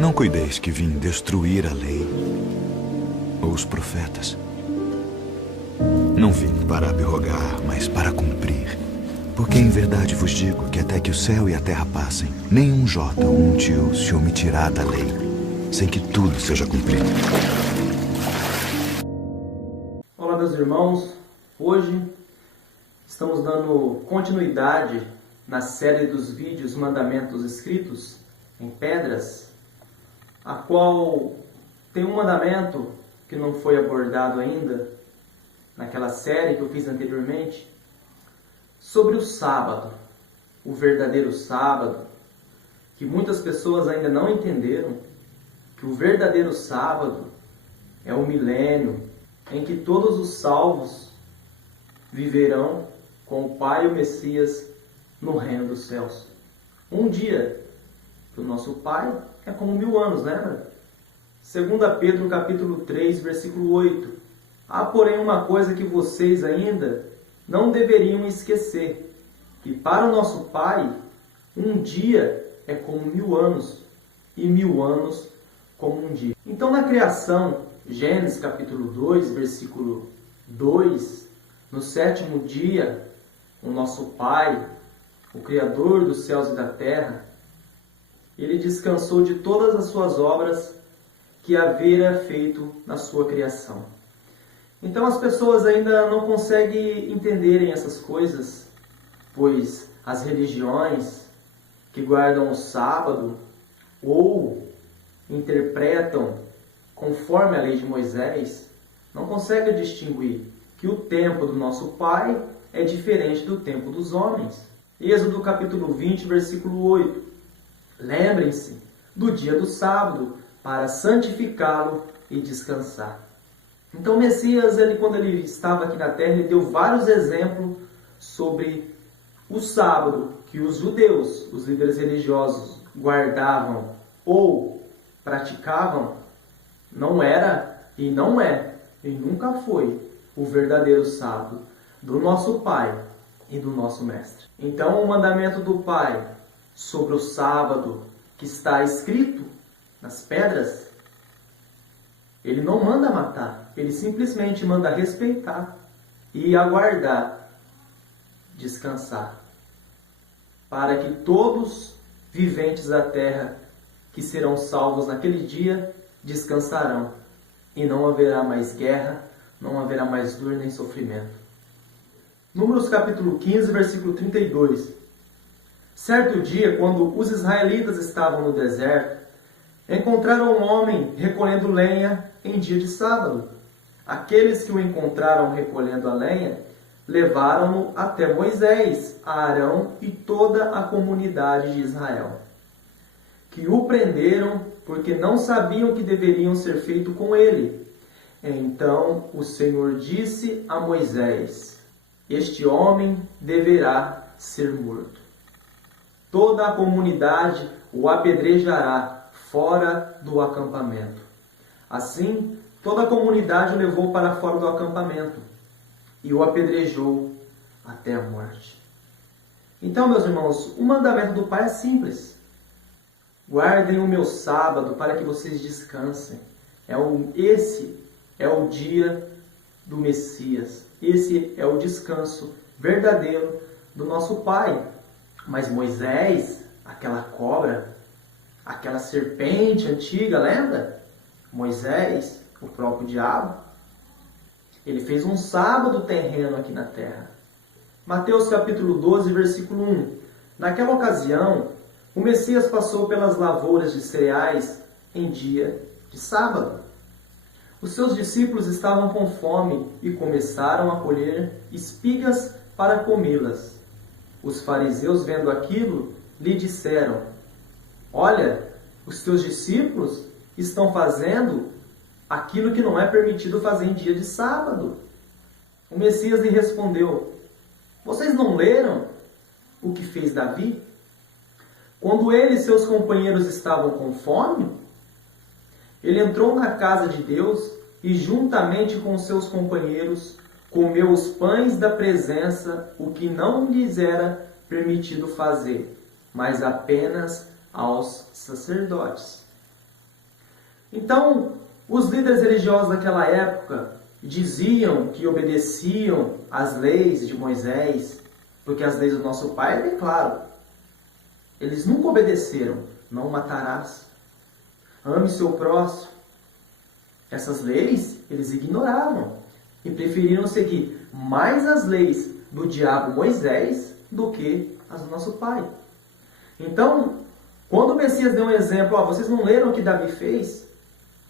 Não cuideis que vim destruir a lei ou os profetas. Não vim para abrogar, mas para cumprir. Porque em verdade vos digo que até que o céu e a terra passem, nenhum jota ou um tio se omitirá da lei, sem que tudo seja cumprido. Olá, meus irmãos. Hoje estamos dando continuidade na série dos vídeos Mandamentos Escritos em Pedras, a qual tem um mandamento que não foi abordado ainda naquela série que eu fiz anteriormente, sobre o sábado, o verdadeiro sábado, que muitas pessoas ainda não entenderam, que o verdadeiro sábado é o milênio em que todos os salvos viverão com o Pai e o Messias no reino dos céus. Um dia que o nosso Pai é como 1000 anos, lembra? 2 Pedro capítulo 3, versículo 8. Há, porém, uma coisa que vocês ainda não deveriam esquecer, que para o nosso Pai, um dia é como 1000 anos, e 1000 anos como um dia. Então, na criação, Gênesis capítulo 2, versículo 2, no 7º dia, o nosso Pai, o Criador dos céus e da terra, ele descansou de todas as suas obras que havia feito na sua criação. Então as pessoas ainda não conseguem entenderem essas coisas, pois as religiões que guardam o sábado ou interpretam conforme a lei de Moisés não conseguem distinguir que o tempo do nosso Pai é diferente do tempo dos homens. Êxodo capítulo 20, versículo 8. Lembrem-se do dia do sábado para santificá-lo e descansar. Então, o Messias, quando ele estava aqui na terra, ele deu vários exemplos sobre o sábado que os judeus, os líderes religiosos, guardavam ou praticavam. Não era e não é e nunca foi o verdadeiro sábado do nosso Pai e do nosso Mestre. Então, o mandamento do Pai sobre o sábado que está escrito nas pedras, ele não manda matar, ele simplesmente manda respeitar e aguardar, descansar, para que todos viventes da terra que serão salvos naquele dia descansarão, e não haverá mais guerra, não haverá mais dor nem sofrimento. Números capítulo 15, versículo 32. Certo dia, quando os israelitas estavam no deserto, encontraram um homem recolhendo lenha em dia de sábado. Aqueles que o encontraram recolhendo a lenha levaram-no até Moisés, Arão e toda a comunidade de Israel, que o prenderam porque não sabiam o que deveriam ser feito com ele. Então o Senhor disse a Moisés: este homem deverá ser morto. Toda a comunidade o apedrejará fora do acampamento. Assim, toda a comunidade o levou para fora do acampamento e o apedrejou até a morte. Então, meus irmãos, o mandamento do Pai é simples. Guardem o meu sábado para que vocês descansem. Esse é o dia do Messias. Esse é o descanso verdadeiro do nosso Pai. Mas Moisés, aquela cobra, aquela serpente antiga, lembra? Moisés, o próprio diabo, ele fez um sábado terreno aqui na terra. Mateus capítulo 12, versículo 1. Naquela ocasião, o Messias passou pelas lavouras de cereais em dia de sábado. Os seus discípulos estavam com fome e começaram a colher espigas para comê-las. Os fariseus, vendo aquilo, lhe disseram: olha, os teus discípulos estão fazendo aquilo que não é permitido fazer em dia de sábado. O Messias lhe respondeu: vocês não leram o que fez Davi? Quando ele e seus companheiros estavam com fome, ele entrou na casa de Deus e, juntamente com seus companheiros, comeu os pães da presença, o que não lhes era permitido fazer, mas apenas aos sacerdotes. Então, os líderes religiosos daquela época diziam que obedeciam às leis de Moisés, porque as leis do nosso pai é bem claro. Eles nunca obedeceram. Não matarás. Ame seu próximo. Essas leis eles ignoravam e preferiram seguir mais as leis do diabo Moisés do que as do nosso pai. Então, quando o Messias deu um exemplo, vocês não leram o que Davi fez?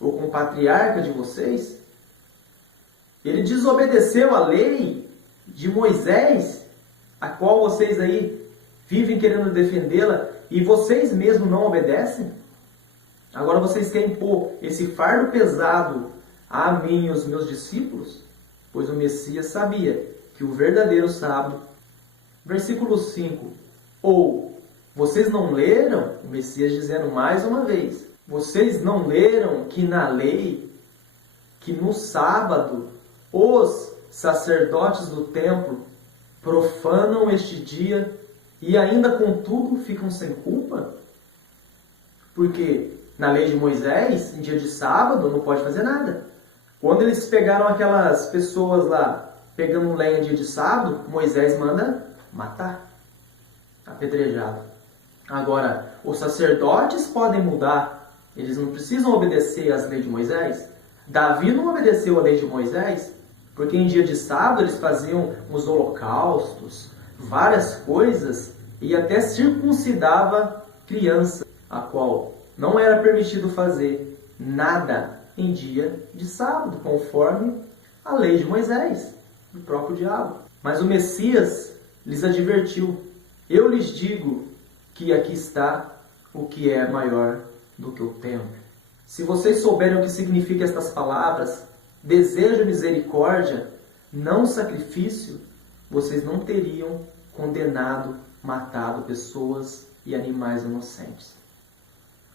Ou com o patriarca de vocês? Ele desobedeceu a lei de Moisés, a qual vocês aí vivem querendo defendê-la, e vocês mesmos não obedecem? Agora vocês querem pôr esse fardo pesado a mim e os meus discípulos? Pois o Messias sabia que o verdadeiro sábado, versículo 5, ou vocês não leram, o Messias dizendo mais uma vez, vocês não leram que na lei, que no sábado, os sacerdotes do templo profanam este dia e ainda contudo ficam sem culpa? Porque na lei de Moisés, em dia de sábado, não pode fazer nada. Quando eles pegaram aquelas pessoas lá, pegando lenha em dia de sábado, Moisés manda matar, apedrejado. Agora, os sacerdotes podem mudar, eles não precisam obedecer às leis de Moisés. Davi não obedeceu à lei de Moisés, porque em dia de sábado eles faziam os holocaustos, várias coisas, e até circuncidava criança, a qual não era permitido fazer nada em dia de sábado, conforme a lei de Moisés, do próprio diabo. Mas o Messias lhes advertiu: eu lhes digo que aqui está o que é maior do que o templo. Se vocês souberem o que significam estas palavras, desejo misericórdia, não sacrifício, vocês não teriam condenado, matado pessoas e animais inocentes.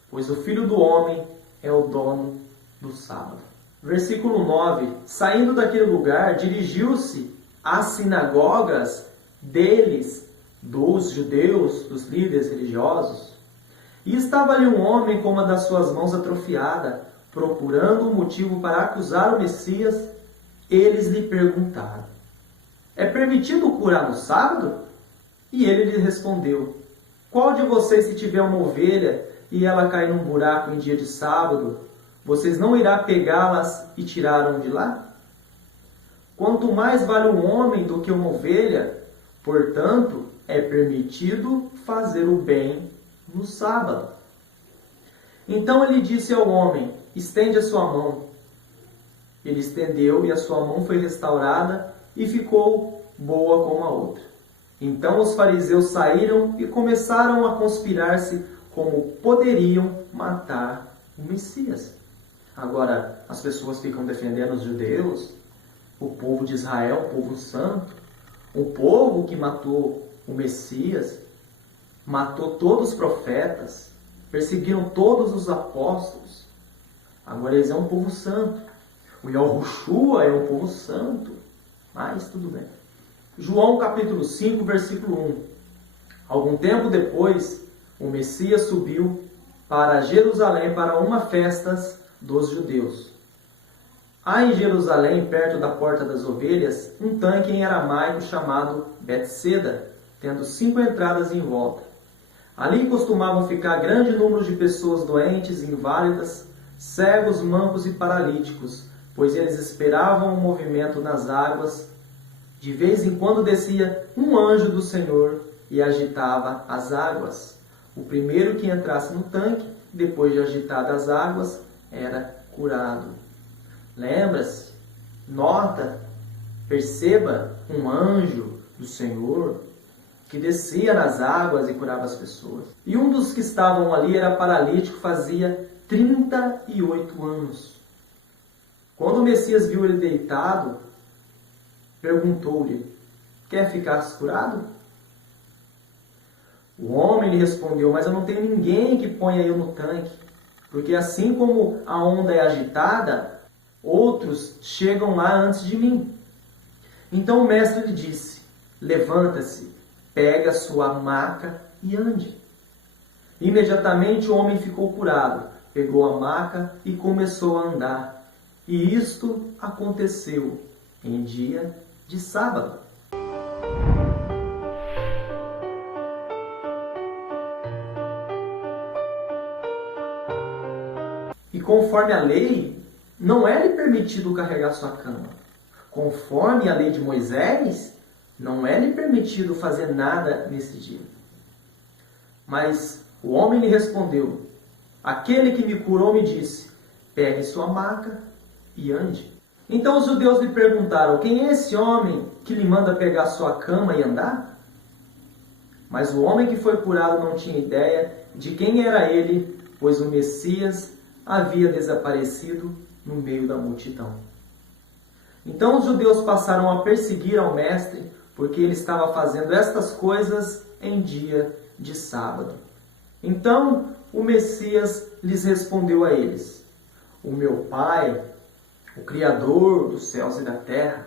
Pois o Filho do Homem é o dono do sábado. Versículo 9. Saindo daquele lugar, dirigiu-se às sinagogas deles, dos judeus, dos líderes religiosos. E estava ali um homem com uma das suas mãos atrofiada, procurando um motivo para acusar o Messias. Eles lhe perguntaram: é permitido curar no sábado? E ele lhe respondeu: qual de vocês, se tiver uma ovelha e ela cair num buraco em dia de sábado, vocês não irá pegá-las e tirá-las de lá? Quanto mais vale um homem do que uma ovelha, portanto, é permitido fazer o bem no sábado. Então ele disse ao homem: estende a sua mão. Ele estendeu e a sua mão foi restaurada e ficou boa como a outra. Então os fariseus saíram e começaram a conspirar-se como poderiam matar o Messias. Agora, as pessoas ficam defendendo os judeus, o povo de Israel, o povo santo, o povo que matou o Messias, matou todos os profetas, perseguiram todos os apóstolos. Agora eles é um povo santo. O Yahushua é um povo santo. Mas tudo bem. João capítulo 5, versículo 1. Algum tempo depois, o Messias subiu para Jerusalém para uma festa dos judeus. Há em Jerusalém, perto da Porta das Ovelhas, um tanque em aramaico chamado Betseda, tendo 5 entradas em volta. Ali costumavam ficar grande número de pessoas doentes, inválidas, cegos, mancos e paralíticos, pois eles esperavam o movimento nas águas. De vez em quando descia um anjo do Senhor e agitava as águas. O primeiro que entrasse no tanque, depois de agitadas as águas, era curado. Lembra-se? Nota, perceba um anjo do Senhor que descia nas águas e curava as pessoas. E um dos que estavam ali era paralítico, fazia 38 anos. Quando o Messias viu ele deitado, perguntou-lhe: quer ficar curado? O homem lhe respondeu: mas eu não tenho ninguém que ponha eu no tanque, porque assim como a onda é agitada, outros chegam lá antes de mim. Então o mestre lhe disse: levanta-se, pega a sua maca e ande. Imediatamente o homem ficou curado, pegou a maca e começou a andar. E isto aconteceu em dia de sábado. E conforme a lei, não é lhe permitido carregar sua cama. Conforme a lei de Moisés, não é lhe permitido fazer nada nesse dia. Mas o homem lhe respondeu: aquele que me curou me disse, pegue sua maca e ande. Então os judeus lhe perguntaram, quem é esse homem que lhe manda pegar sua cama e andar? Mas o homem que foi curado não tinha ideia de quem era ele, pois o Messias havia desaparecido no meio da multidão. Então os judeus passaram a perseguir ao mestre, porque ele estava fazendo estas coisas em dia de sábado. Então o Messias lhes respondeu a eles: o meu Pai, o Criador dos céus e da terra,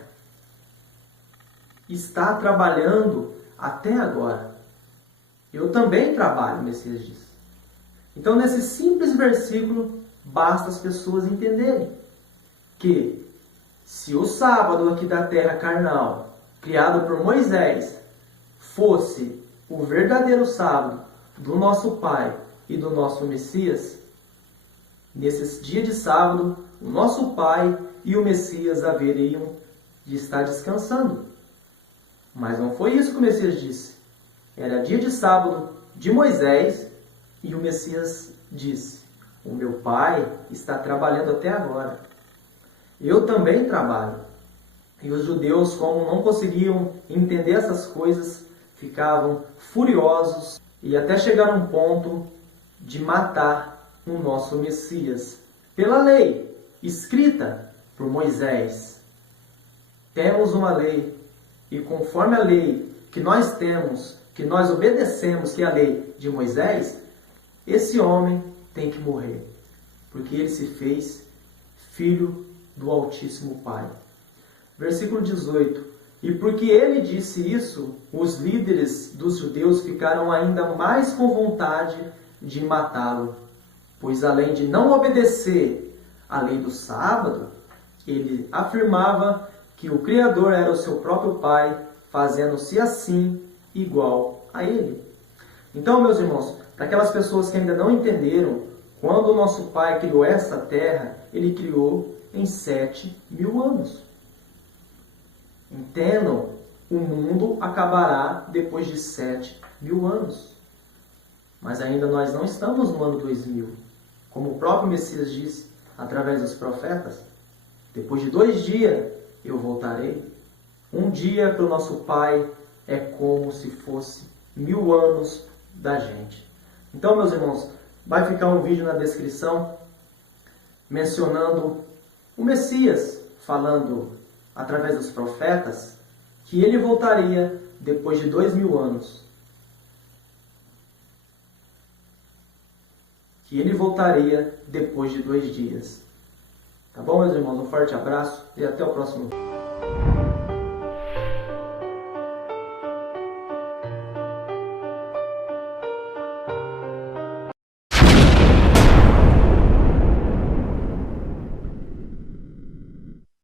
está trabalhando até agora. Eu também trabalho, o Messias disse. Então, nesse simples versículo, basta as pessoas entenderem que, se o sábado aqui da terra carnal, criado por Moisés, fosse o verdadeiro sábado do nosso Pai e do nosso Messias, nesse dia de sábado, o nosso Pai e o Messias haveriam de estar descansando. Mas não foi isso que o Messias disse. Era dia de sábado de Moisés e o Messias disse: o meu Pai está trabalhando até agora. Eu também trabalho. E os judeus, como não conseguiam entender essas coisas, ficavam furiosos e até chegaram a um ponto de matar o nosso Messias. Pela lei escrita por Moisés. Temos uma lei, e conforme a lei que nós temos, que nós obedecemos, que é a lei de Moisés, esse homem tem que morrer, porque ele se fez filho do Altíssimo Pai. Versículo 18. E porque ele disse isso, os líderes dos judeus ficaram ainda mais com vontade de matá-lo, pois além de não obedecer à lei do sábado, ele afirmava que o Criador era o seu próprio Pai, fazendo-se assim igual a ele. Então, meus irmãos, para aquelas pessoas que ainda não entenderam, quando o nosso Pai criou essa terra, ele criou em 7.000 anos. Entendam, o mundo acabará depois de 7.000 anos. Mas ainda nós não estamos no ano 2000. Como o próprio Messias disse, através dos profetas, depois de 2 dias eu voltarei. Um dia para o nosso Pai é como se fosse 1000 anos da gente. Então, meus irmãos, vai ficar um vídeo na descrição mencionando o Messias, falando através dos profetas que ele voltaria depois de 2000 anos. Que ele voltaria depois de 2 dias. Tá bom, meus irmãos? Um forte abraço e até o próximo vídeo.